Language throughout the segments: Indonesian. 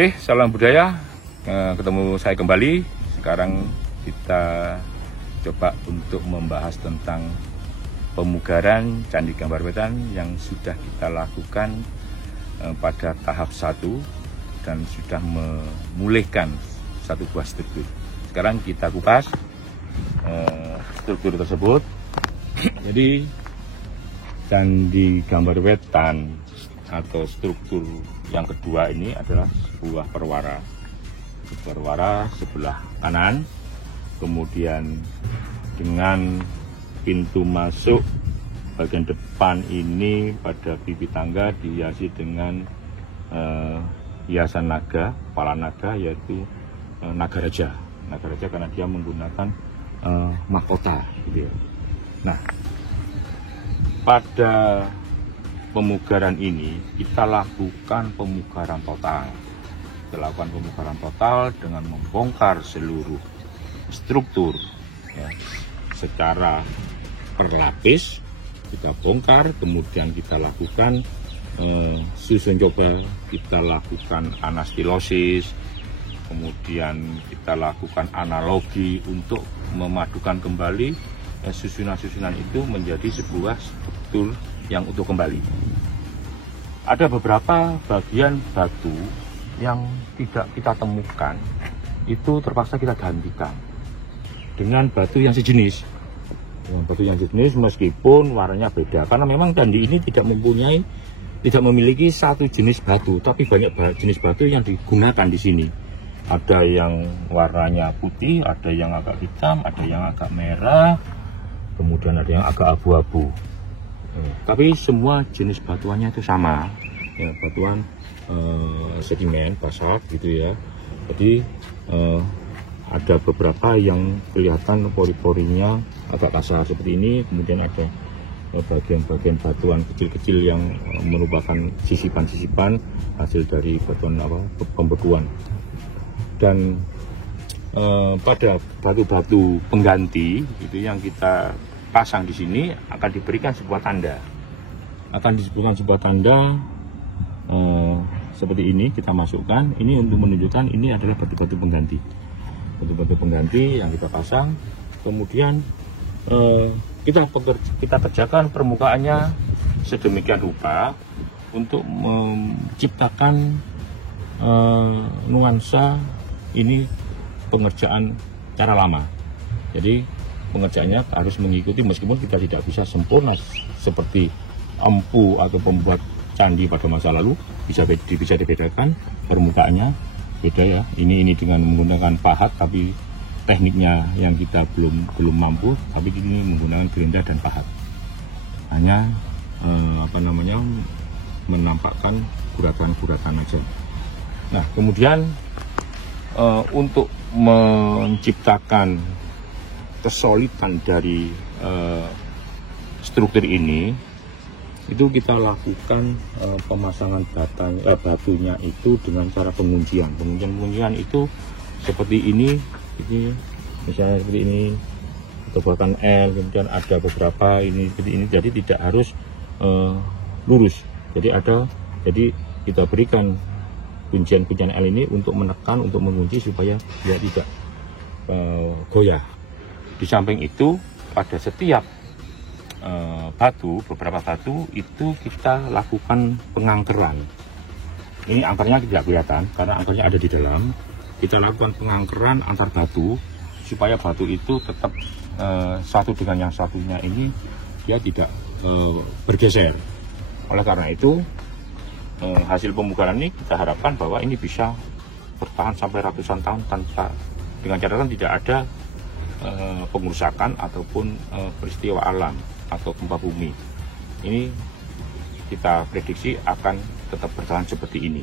Oke, salam budaya. Ketemu saya kembali. Sekarang kita coba untuk membahas tentang pemugaran Candi Gambar Wetan yang sudah kita lakukan pada tahap 1 dan sudah memulihkan satu buah struktur. Sekarang kita kupas struktur tersebut. Jadi Candi Gambar Wetan atau struktur yang kedua ini adalah sebuah perwara sebelah kanan, kemudian dengan pintu masuk bagian depan ini pada bibit tangga dihiasi dengan hiasan naga, kepala naga, yaitu Nagaraja karena dia menggunakan mahkota gitu ya. Nah, pada pemugaran ini kita lakukan pemugaran total. Kita lakukan pemugaran total dengan membongkar seluruh struktur ya, secara berlapis. Kita bongkar, kemudian kita lakukan susun coba, kita lakukan anastilosis, kemudian kita lakukan analogi untuk memadukan kembali susunan-susunan itu menjadi sebuah struktur yang utuh kembali. Ada beberapa bagian batu yang tidak kita temukan, itu terpaksa kita gantikan dengan batu yang sejenis. Batu yang sejenis meskipun warnanya beda, karena memang candi ini tidak memiliki satu jenis batu, tapi banyak jenis batu yang digunakan di sini. Ada yang warnanya putih, ada yang agak hitam, ada yang agak merah, kemudian ada yang agak abu-abu. Tapi semua jenis batuannya itu sama ya, batuan sedimen basalt gitu ya. Jadi ada beberapa yang kelihatan pori-porinya agak kasar seperti ini, kemudian ada bagian-bagian batuan kecil-kecil yang merupakan sisipan-sisipan hasil dari batuan pembekuan. Dan pada batu-batu pengganti itu yang kita pasang di sini akan diberikan sebuah tanda, seperti ini. Kita masukkan ini untuk menunjukkan ini adalah batu-batu pengganti, yang kita pasang. Kemudian kita kerjakan permukaannya sedemikian rupa untuk menciptakan nuansa ini pengerjaan cara lama. Jadi pengerjaannya harus mengikuti, meskipun kita tidak bisa sempurna seperti empu atau pembuat candi pada masa lalu, bisa dibedakan permukaannya beda ya. Ini dengan menggunakan pahat, tapi tekniknya yang kita belum mampu, tapi ini menggunakan gerinda dan pahat. Hanya menampakkan guratan-guratan aja. Nah, kemudian untuk menciptakan kesolidan dari struktur ini, itu kita lakukan pemasangan batunya itu dengan cara penguncian itu seperti ini misalnya seperti ini, atau bahkan L, kemudian ada beberapa ini seperti ini, jadi tidak harus lurus. Jadi kita berikan kuncian L ini untuk menekan, untuk mengunci supaya dia tidak goyah. Di samping itu, pada setiap beberapa batu itu kita lakukan pengangkeran. Ini angkernya tidak kelihatan karena angkernya ada di dalam. Kita lakukan pengangkeran antar batu supaya batu itu tetap satu dengan yang satunya ini dia tidak bergeser. Oleh karena itu hasil pemugaran ini kita harapkan bahwa ini bisa bertahan sampai ratusan tahun dengan catatan tidak ada pengerusakan ataupun peristiwa alam atau gempa bumi. Ini kita prediksi akan tetap bertahan seperti ini,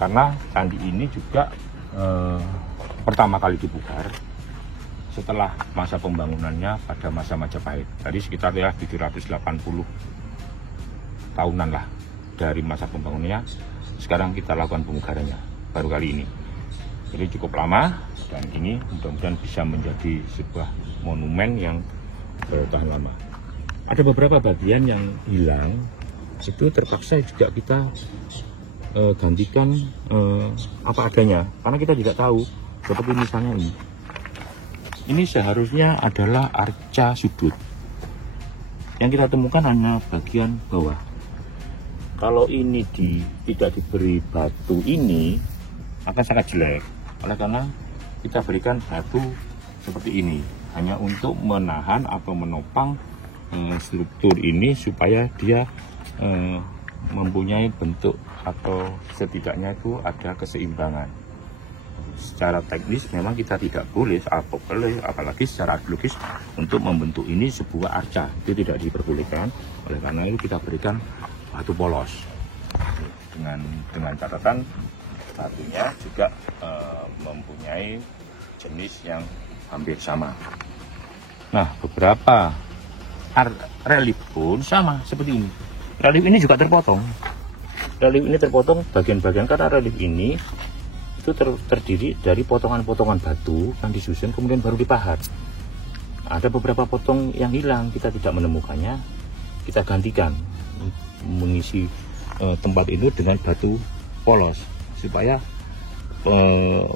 karena candi ini juga pertama kali dipugar setelah masa pembangunannya pada masa Majapahit. Tadi sekitar 780 tahunan lah dari masa pembangunannya. Sekarang kita lakukan pemugarannya baru kali ini. Jadi cukup lama, dan ini mudah-mudahan bisa menjadi sebuah monumen yang bertahan lama. Ada beberapa bagian yang hilang, itu terpaksa juga kita gantikan apa adanya, karena kita tidak tahu. Seperti misalnya ini seharusnya adalah arca sudut, yang kita temukan hanya bagian bawah. Kalau ini tidak diberi batu ini akan sangat jelek, oleh karena kita berikan batu seperti ini hanya untuk menahan atau menopang struktur ini supaya dia mempunyai bentuk atau setidaknya itu ada keseimbangan. Secara teknis memang kita tidak boleh apalagi secara logis untuk membentuk ini sebuah arca, itu tidak diperbolehkan. Oleh karena itu kita berikan batu polos dengan catatan batunya juga mempunyai jenis yang hampir sama. Nah, beberapa relief pun sama seperti ini. Relief ini juga terpotong. Relief ini terpotong bagian-bagian karena relief ini itu terdiri dari potongan-potongan batu yang disusun kemudian baru dipahat. Ada beberapa potong yang hilang, kita tidak menemukannya, kita gantikan mengisi tempat itu dengan batu polos supaya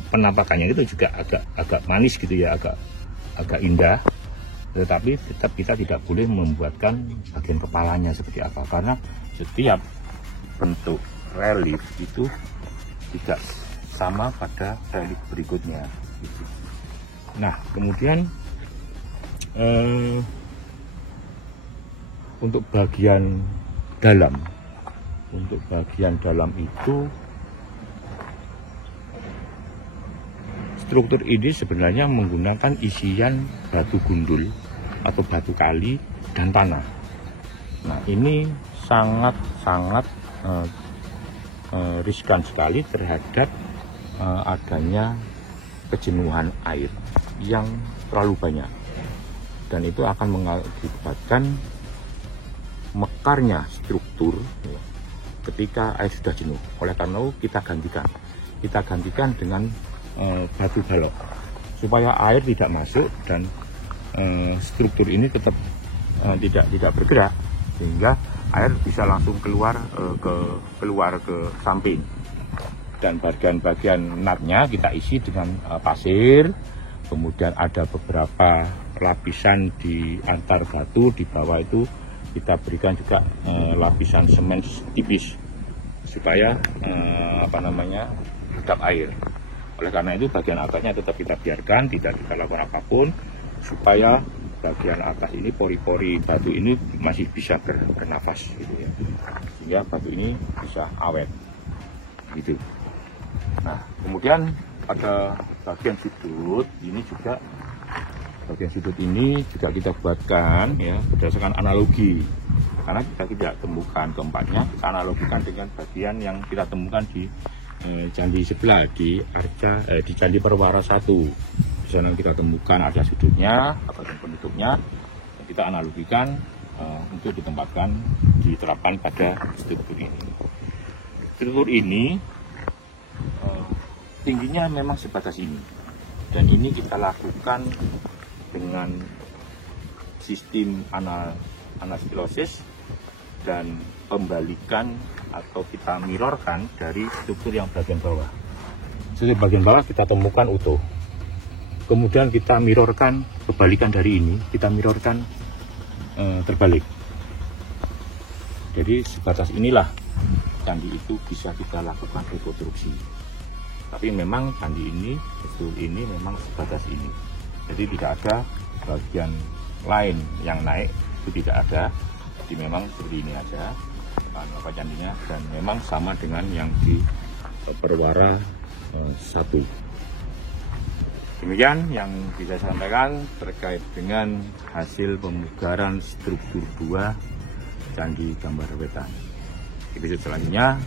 penampakannya itu juga agak manis gitu ya, agak indah. Tetapi tetap kita tidak boleh membuatkan bagian kepalanya seperti apa, karena setiap bentuk relief itu tidak sama pada relief berikutnya. Nah, kemudian untuk bagian dalam itu struktur ini sebenarnya menggunakan isian batu gundul atau batu kali dan tanah. Nah, ini sangat riskan sekali terhadap adanya kejenuhan air yang terlalu banyak, dan itu akan mengakibatkan mekarnya struktur ya, ketika air sudah jenuh. Oleh karena itu kita gantikan dengan batu balok supaya air tidak masuk dan struktur ini tetap tidak bergerak, sehingga air bisa langsung keluar ke samping. Dan bagian-bagian natnya kita isi dengan pasir, kemudian ada beberapa lapisan di antar batu, di bawah itu kita berikan juga lapisan semen tipis supaya redap air. Oleh karena itu bagian atasnya tetap kita biarkan, tidak kita lakukan apapun, supaya bagian atas ini, pori-pori batu ini masih bisa bernafas gitu ya, sehingga batu ini bisa awet gitu. Nah, kemudian pada bagian sudut ini juga kita buatkan ya berdasarkan analogi, karena kita tidak temukan keempatnya, kita analogikan dengan bagian yang kita temukan di candi sebelah, di Candi Perwara 1. Di sana kita temukan ada sudutnya, bagian penutupnya, kita analogikan untuk diterapkan pada struktur ini. Struktur ini tingginya memang sebatas ini, dan ini kita lakukan dengan sistem anastilosis dan pembalikan atau kita mirrorkan dari struktur yang bagian bawah. Struktur bagian bawah kita temukan utuh, kemudian kita mirrorkan kebalikan dari ini, kita mirrorkan terbalik. Jadi sebatas inilah candi itu bisa kita lakukan rekonstruksi. Tapi memang candi ini, struktur ini memang sebatas ini. Jadi tidak ada bagian lain yang naik, itu tidak ada. Jadi memang seperti ini aja candinya, dan memang sama dengan yang di Perwara 1. Demikian yang bisa saya sampaikan terkait dengan hasil pemugaran struktur 2 Candi Gambar Wetan. Episode selanjutnya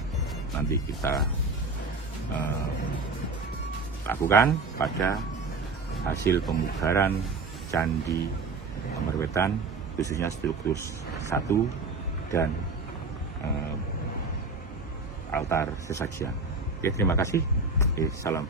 nanti kita lakukan pada hasil pemugaran Candi Gambar Wetan, khususnya struktur 1 dan altar sesajian. Oke, terima kasih. Salam.